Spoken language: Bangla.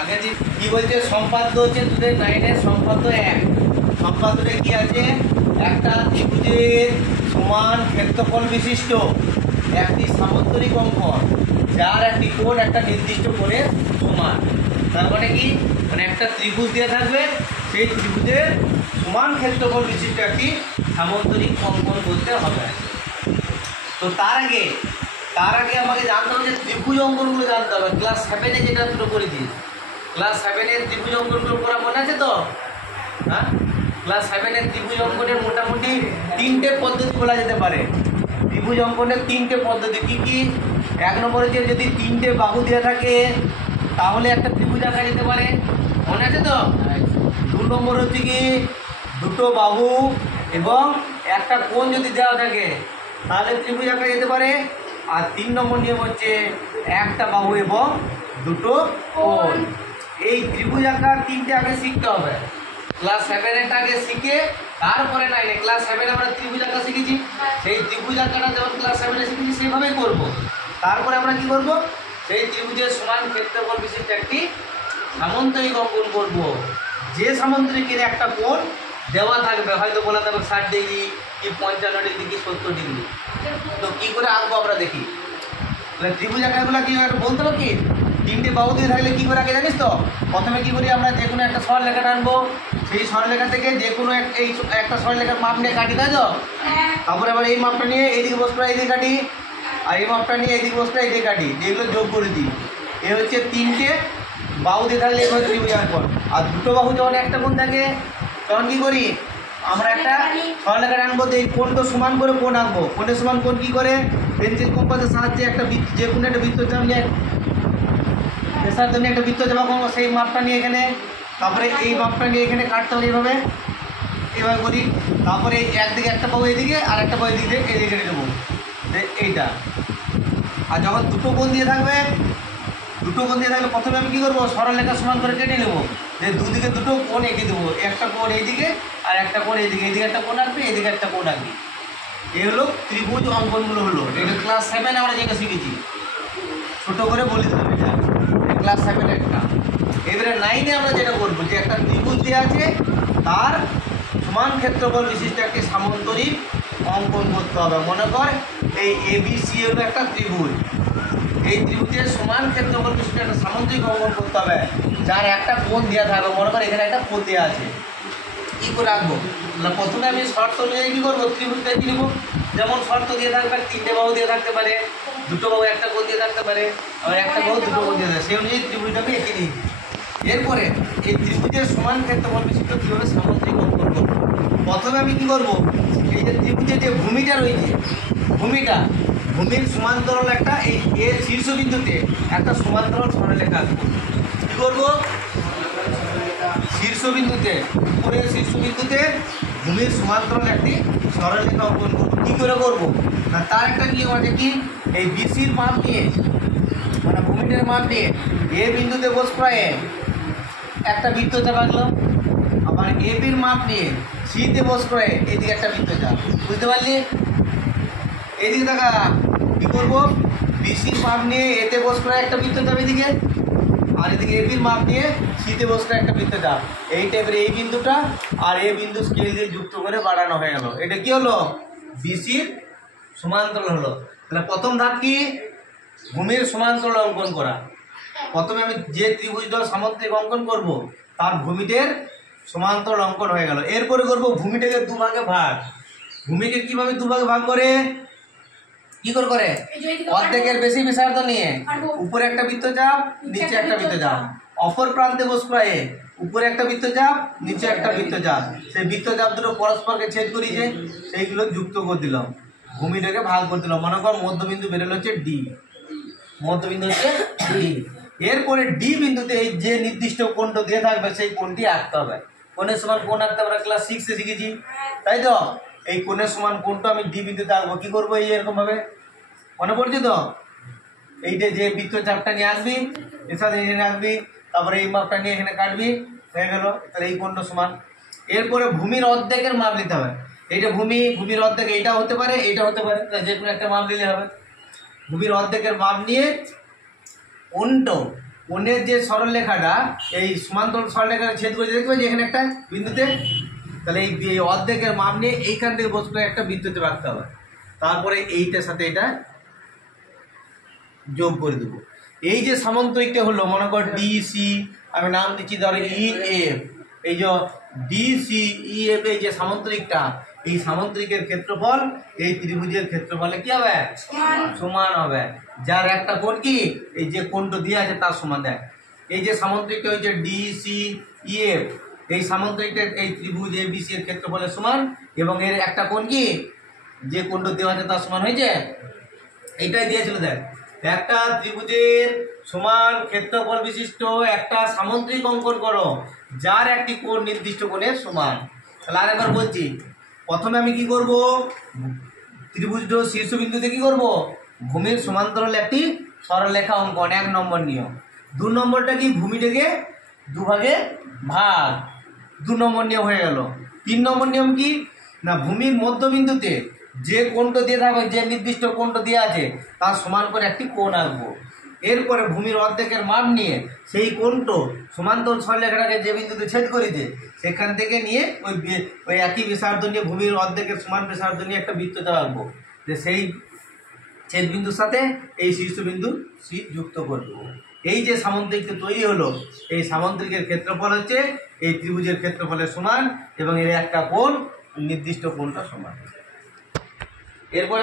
আগে যে কি বলছে সম্পাদ্য হচ্ছে তোদের 9 সম্পাদ্য 1 সম্পাদ্যে কি আছে একটা ত্রিভুজের সমান ক্ষেত্রফল বিশিষ্ট একটি সামান্তরিক অঙ্কন যার একটি কোণ একটা নির্দিষ্ট কোণের সমান। তার মানে কি মানে একটা ত্রিভুজ দেওয়া থাকবে সেই ত্রিভুজের সমান ক্ষেত্রফল বিশিষ্ট একটি সামান্তরিক অঙ্কন করতে হবে। তো তার আগে আমাকে জানতে হবে যে ত্রিভুজ অঙ্কনগুলো জানতে হবে। ক্লাস 7-এ যেটা শুরু করেছি, ক্লাস 7-এর ত্রিভুজ অঙ্কনগুলো করা মনে আছে তো? হ্যাঁ, ক্লাস 7-এর ত্রিভুজ অঙ্কনের মোটামুটি 3টে পদ্ধতি বলা যেতে পারে। ত্রিভুজ অঙ্কনের 3টে পদ্ধতি কি কি? 1 নম্বরে যে যদি 3টে বাহু দেওয়া থাকে তাহলে একটা ত্রিভুজ আঁকা যেতে পারে, মনে আছে তো? 2 নম্বর হচ্ছে কি দুটো বাহু এবং একটা কোণ যদি দেওয়া থাকে তাহলে ত্রিভুজ আঁকা যেতে পারে। আর 3 নম্বর নিয়ম হচ্ছে একটা বাহু এবং দুটো কোণ। এই ত্রিভুজ আঁকা 3টে আগে শিখতে হবে। ক্লাস 7-এরটা আগে শিখে তারপরে 9-এ, ক্লাস 7-এ আমরা ত্রিভুজ আঁকা শিখেছি, সেই ত্রিভুজ আঁকাটা যেমন ক্লাস 7-এ শিখেছি সেইভাবেই করব। তারপরে আমরা কি করব, সেই ত্রিভুজের সমান ক্ষেত্রফল বিশিষ্ট একটি সামান্তরিক অঙ্কন করব। যে সামান্তরিকের একটা কোণ দেওয়া থাকবে, হয়তো বলা থাকবে 60 ডিগ্রি কি 55 ডিগ্রি কি 70 ডিগ্রি। তো কী করে আঁকবো আমরা দেখি। তাহলে ত্রিভুজ আঁকাগুলো কি বলতে হবে কি 3টে বাহু দিয়ে থাকলে কী করে আঁকে জানিস তো? প্রথমে কী করি আমরা যে কোনো একটা সরলরেখা টানবো, সেই সরলরেখা থেকে যে কোনো একটা সরলরেখার মাপ নিয়ে কাটি, তাই তো? তারপরে আবার এই মাপটা নিয়ে এইদিকে বসতে এইদিকে কাটি, আর এই মাপটা নিয়ে এইদিকে বসতে এইদিকে কাটি, যেগুলো যোগ করে দিই। এ হচ্ছে 3টে বাহু দিয়ে থাকলে এগুলো ত্রিভুজ আঁকন। আর দুটো বাহু যখন একটা কোণ থাকে তখন কী করি আমরা একটা সরলরেখা টানবো, এই কোণটা সমান করে কোণ আঁকবো। কোণের সমান কোণ কী করে পেন্সিল কম্পাসের সাহায্যে একটা যে কোনো একটা বৃত্তচাপ নিয়ে পেশার জন্য একটা বৃত্তচাপ আঁকবো, সেই মাপটা নিয়ে এখানে, তারপরে এই মাপটা নিয়ে এখানে কাটতে হবে এইভাবে করি। তারপরে একদিকে একটা বাহু এইদিকে আর একটা বাহু এদিকে এইদিকে নেবো এইটা। আর যখন দুটো কোণ দিয়ে থাকবে প্রথমে আমি কী করবো সরলরেখা সমান করে কেটে নেবো, যে দুদিকে দুটো কোণ এঁকে দেবো, একটা কোণ এইদিকে আর একটা কোণ এইদিকে, এইদিকে একটা কোণ আঁকবি এইদিকে একটা কোণ আঁকবি। এই হলো ত্রিভুজ অঙ্কনগুলো হলো। এটা ক্লাস 7 আমরা যেটা শিখেছি, ছোটো করে বলে দিলাম এটা ক্লাস 7-এরটা। এবারে 9-এ আমরা যেটা করবো যে একটা ত্রিভুজ দেওয়া আছে তার সমান ক্ষেত্রফল বিশিষ্ট একটি সামান্তরিক অঙ্কন করতে হবে। মনে কর এই ABC হলো একটা ত্রিভুজ, এই ত্রিভুজের সমান ক্ষেত্রফল বিশিষ্ট একটা সামান্তরিক অঙ্কন করতে হবে যার একটা কোণ দেওয়া থাকবে। মনে কর এখানে একটা কোণ দেওয়া আছে, কী করে রাখবো না, প্রথমে আমি শর্ত অনুযায়ী কী করবো ত্রিভুজটা কী নেবো। যেমন শর্ত দিয়ে থাকবে 3টে বাহু দিয়ে থাকতে পারে, দুটো বাহু একটা কোণ দিয়ে থাকতে পারে, আর একটা বাহু দুটো কোণ দিয়ে থাকবে, সেই অনুযায়ী ত্রিভুজটাকে এঁকে নিই। এরপরে এই ত্রিভুজের সমান ক্ষেত্রফল বিশিষ্ট কীভাবে সামান্তরিক অঙ্কন করবো, প্রথমে আমি কী করবো এই যে ত্রিভুজের যে ভূমিটা রয়েছে ভূমির সমান্তরাল একটা এই এর শীর্ষবিন্দুতে একটা সমান্তরাল সরলরেখা আঁকবো। কী করবো শীর্ষবিন্দুতে, উপরের শীর্ষবিন্দুতে ভূমির সমান্তরাল একটি সরলরেখা অঙ্কন করবো। কী করে করবো না, তার একটা নিয়ম আছে কি, এই BCর মাপ নিয়ে মানে ভূমিটার মাপ নিয়ে এ বিন্দুতে বস করে একটা বৃত্তচাপ আঁকলো, আবার ABর মাপ নিয়ে সিতে বস করে এদিকে একটা বৃত্তচাপ। বুঝতে পারলি? এদিকে দেখা কী করবো BCর মাপ নিয়ে এতে বস করে একটা বৃত্তচাপ এদিকে, আর এদিকে ABর মাপ নিয়ে সিতে বস করে একটা বৃত্তচাপ। এই টাইপের এই বিন্দুটা আর এই বিন্দু স্কেল দিয়ে যুক্ত করে বাড়ানো হয়ে গেল। এটা কি হলো BCর সমান্তরাল হলো। তাহলে প্রথম ধাপ কি ভূমির সমান্তরাল অঙ্কন করা। প্রথমে আমি যে ত্রিভুজটা সামান্তরিক অঙ্কন করব তার ভূমিটের সমান্তরাল অঙ্কন হয়ে গেল। এরপরে করব ভূমিটাকে দুভাগে ভাগ। ভূমিকে কিভাবে দুভাগে ভাগ করে কি করে অর্ধেকের বেশি ব্যাসার্ধ নিয়ে উপরে একটা বৃত্তচাপ নিচে একটা বৃত্তচাপ, অপর প্রান্তে বস করে উপরে একটা বৃত্তচাপ নিচে একটা বৃত্তচাপ, সেই বৃত্তচাপ দুটো পরস্পরকে ছেদ করেছে সেইগুলো যুক্ত করে দিলাম, ভূমিটাকে ভাগ করে দিলাম। মনে কর মধ্যবিন্দু বেরোলো হচ্ছে D, মধ্যবিন্দু হচ্ছে D। এরপরে D বিন্দুতে এই যে নির্দিষ্ট কোণটা দিয়ে থাকবে সেই কোণটি আঁকতে হবে। কোণের সমান কোণ আঁকতে আমরা ক্লাস 6-এ শিখেছি, তাই তো? এই কোণের সমান কোণটা আমি D বিন্দুতে আঁকবো। কী করবো এই এরকম ভাবে, মনে পড়ছে তো? এইটা যে বৃত্তচাপটা নিয়ে আসবি এর সাথে এখানে আসবি, তারপরে এই মাপটা নিয়ে এখানে কাটবি, হয়ে গেল। তাহলে এই কোণটা সমান। এরপরে ভূমির অর্ধেকের মাপ নিতে হবে। এইটা ভূমির অর্ধেক এইটা হতে পারে এইটা হতে পারে, যে কোনো একটা মাপ নিলে হবে। ভূমির অর্ধেকের মাপ নিয়ে কোণের যে সরলরেখাটা এই সমান্তরাল সরলরেখাটা ছেদ করে দেখতে পাচ্ছি এখানে একটা বিন্দুতে, তাহলে এই অর্ধেকের মাপ নিয়ে এইখান থেকে বস্তু করে একটা বৃত্ততে রাখতে হবে, তারপরে এইটার সাথে এটা যোগ করে দেবো। এই যে সামান্তরিকটা হলো মনে কর ডিসি, আমি নাম দিচ্ছি ধরো ইএফ, এই যে ডিসি ইএফ এই যে সামান্তরিকটা, এই সামান্তরিকের ক্ষেত্রফল এই ত্রিভুজের ক্ষেত্রফলে কি হবে? সমান হবে। যার একটা কোণ কি এই যে কোণটা দিয়ে আছে তার সমান দেয়। এই যে সামান্তরিকটা হচ্ছে ডিসি ইএফ, এই সামান্তরিকটা এই ত্রিভুজ এবিসি এর ক্ষেত্রফলের সমান, এবং এর একটা কোণ কি যে কোণটা দেওয়া আছে তার সমান হয়েছে। এইটাই দিয়েছিল দেখ, একটা ত্রিভুজের সমান ক্ষেত্রফল বিশিষ্ট একটা সামান্তরিক অঙ্কন করো যার একটি কোণ নির্দিষ্ট কোণের সমান। তাহলে আরেকবার বলছি, প্রথমে আমি কি করব, ত্রিভুজটা শীর্ষবিন্দুতে কি করব, ভূমির সমান্তরাল একটি সরলরেখা অঙ্কন, 1 নম্বর নিয়ম। 2 নম্বরটা কি, ভূমিটাকে দুভাগে ভাগ, 2 নম্বর নিয়ম হয়ে গেল। 3 নম্বর নিয়ম কি না, ভূমির মধ্যবিন্দুতে যে কোণটা দিয়ে থাকবে, যে নির্দিষ্ট কোণটা দিয়ে আছে তার সমান করে একটি কোণ আঁকবো। এরপরে ভূমির অর্ধেকের মাপ নিয়ে সেই কোণটো সমান্তরাল সরলরেখাটাকে যে বিন্দুতে ছেদ করেছে সেখান থেকে নিয়ে ওই একই ব্যাসার্ধ নিয়ে ভূমির অর্ধেকের সমান ব্যাসার্ধ নিয়ে একটা বৃত্ততে আঁকবো, যে সেই ছেদ বিন্দুর সাথে এই শীর্ষবিন্দু সি যুক্ত করব। এই যে সামান্তরিকটা তৈরি হলো, এই সামান্তরিকের ক্ষেত্রফল হচ্ছে এই ত্রিভুজের ক্ষেত্রফলের সমান, এবং এর একটা কোণ নির্দিষ্ট কোণটা সমান। এরপর